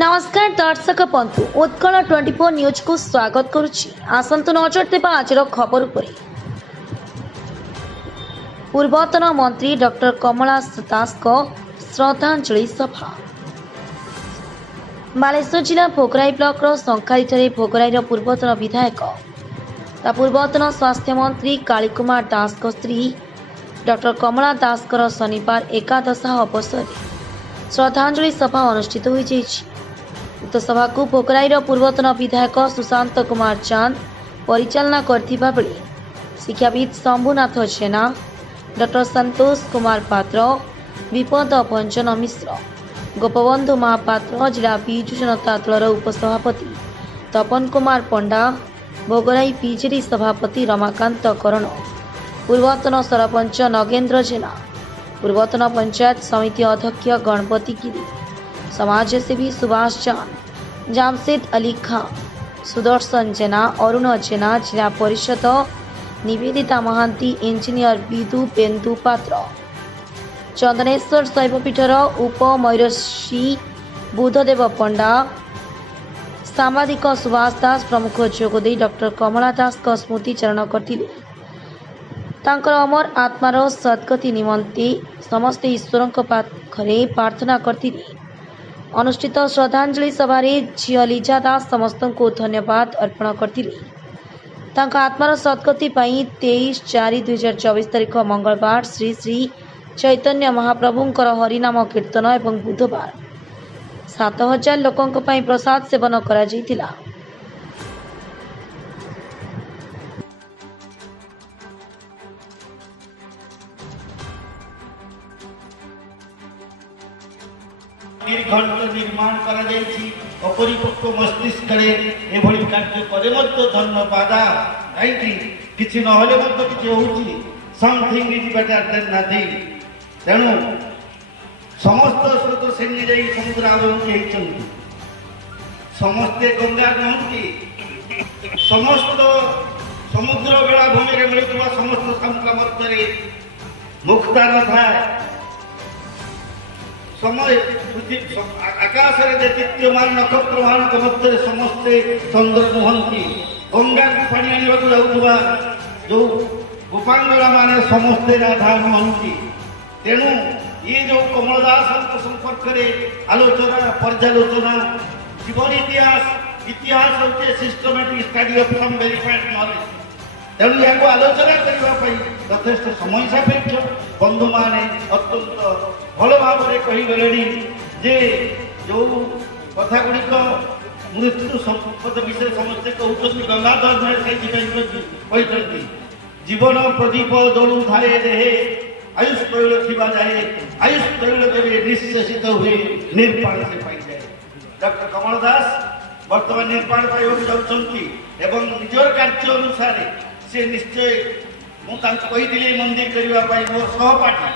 नमस्कार दर्शक बंधु उत्कल 24 न्यूज को स्वागत करुच्ची। आसंतु नजर देवा आज खबर उपर। पूर्वतन मंत्री डॉक्टर कमला दास को श्रद्धांजलि सभा। बालेश्वर जिला भोगराई ब्लॉक संखारी भोगराई पूर्वतन विधायक ता पूर्वतन स्वास्थ्य मंत्री कालीकुमार दास को स्त्री डॉक्टर कमला दास शनिवार एकादश अवसर श्रद्धांजलि सभा अनुष्ठित हो जाइछि। उक्त सभा को भोगराईर पूर्वतन विधायक सुशांत कुमार चांद परिचालना करथिबा बेले शिक्षाविद शंभुनाथ जेना, डॉक्टर संतोष कुमार पात्र, विपद भंजन मिश्र, गोपबंधु महापात्र, जिला बिजु जनता दलर उपसभापति तपन कुमार पंडा, भोगराई बीजेडी सभापति रमाकांत करण, पूर्वतन सरपंच नगेन्द्र जेना, पूर्वतन पंचायत समिति अध्यक्ष गणपति गिरी, समाजसेवी सुभाष चांद, जामशेद अली खां, सुदर्शन जेना, अरुण जेना, जिला परिषद निवेदिता महांती, इंजीनियर विदु बेन्दु पात्र, चंदनेश्वर शैवपीठर उप मयूरषी बुधदेव पंडा, सांबादिक सुभाष दास प्रमुख जोगदे डॉक्टर कमला दास का स्मृतिचारण करथिले। तांकर अमर आत्मार सद्गति निमंते समस्त ईश्वर पाखरे प्रार्थना करथिले। अनुष्ठित श्रद्धांजलि सभा झील लीजा दास समस्त को धन्यवाद अर्पण करथिले। तांका आत्मार सद्गति पाई 23/4/2024 तारीख मंगलवार श्री श्री चैतन्य महाप्रभुंकर हरिनाम कीर्तन एवं बुधवार 7000 लोकंक पाई प्रसाद सेवन करा जायतिला। घंट निर्माण करा जायछि। अपरिपक्व मस्तिष्क एभली कार्य करे मध्य धन्यवाद कहीं किसी नहले मध्य किसी होउछि। Something is better than nothing. तेणु समस्त स्रोत सेनी जाई समुद्र अभिमुखी होइछन्ति। समस्ते गंगा नहंति। समस्त समुद्र बेलाभूमि रे मिलुवा समस्त समुद्र मध्य मुक्ता न थाए। समय आकाश दैत्यमान नक्षत्र मान मध्य समस्ते चंद्र मुहंती। गंगा को पानी आने जाऊा जो गोपांगला मान समस्ते राधा मुहंती। तेणु ये जो कमलदास संपर्क में आलोचना पर्यालोचना जीवन इतिहास होते systematic study of some verified knowledge. तेणु यहाँ आलोचना करने यथेष समय सापेक्ष। बंधु मैंने अत्यंत भल भाव कहीगले जे जो कथा गुड़िक मृत्यु संपद विषय समस्ते कहते गंगाधर कहते जीवन प्रदीप जलू थाए देहे आयुष तैल थिबा जाए आयुष तैल देवे निश्चेषित हुए निर्पाण से पाई जाए। डॉक्टर कमल दास वर्तमान निर्माण पाइबा जाउछंती एवं निजर कार्य अनुसार से निश्चय मुझे मंदिर करने मोर सहपाठी